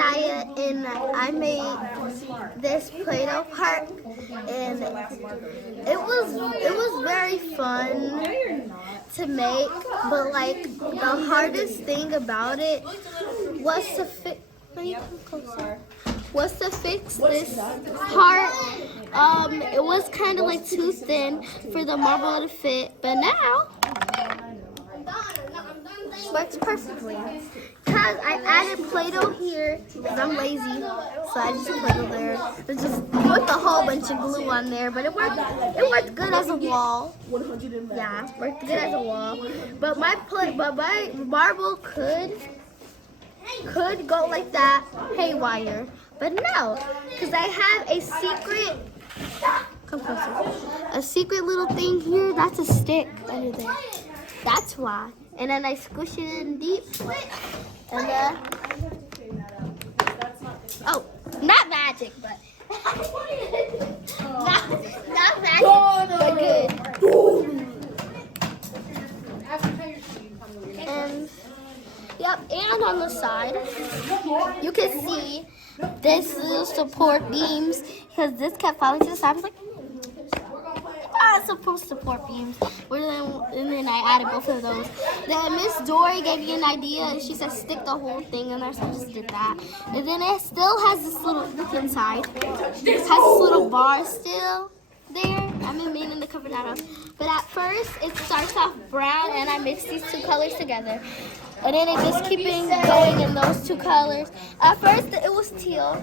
Dashiya, and I made this Play-Doh part, and it was very fun to make, but like the hardest thing about it was to fix. Was to fix this part. It was kind of like too thin for the marble to fit, but now works perfectly. Because I added Play-Doh here, because I'm lazy, so I just Play-Doh there. I just put a whole bunch of glue on there, but it worked good as a wall. Yeah, it worked good as a wall. But my marble could go like that, haywire. But no, because I have a secret, come closer, a secret little thing here. That's a stick under there. That's why. And then I squish it in deep. And then, oh, not magic, but not magic, but good. And yep, and on the side, you can see this little support beams, because this kept falling to the side. I was like, it's supposed to support beams. And then I added both of those. Then Miss Dory gave me an idea, and she said stick the whole thing in there, so I just did that. And then it still has this little, look inside. It has this little bar still there. I've been meaning to cover that up. But at first, it starts off brown, and I mix these two colors together. And then it just keeps going in those two colors. At first, it was teal,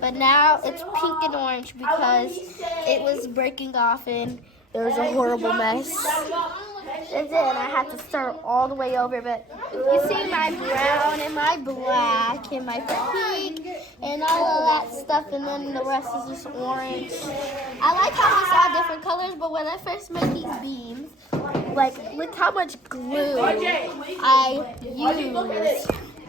but now it's pink and orange because it was breaking off and there was a horrible mess. And then I had to start all the way over, but you see my brown and my black and my pink and all of that stuff, and then the rest is just orange. I like how we saw different colors, but when I first made these beams, like, look how much glue I used.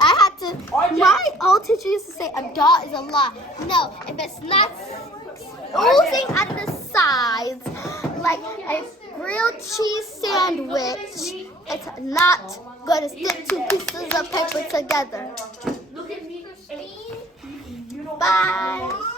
I had to, my old teacher used to say a dot is a lot. No, if it's not oozing out of the sides, like a grilled cheese sandwich, it's not going to stick two pieces of paper together. Bye.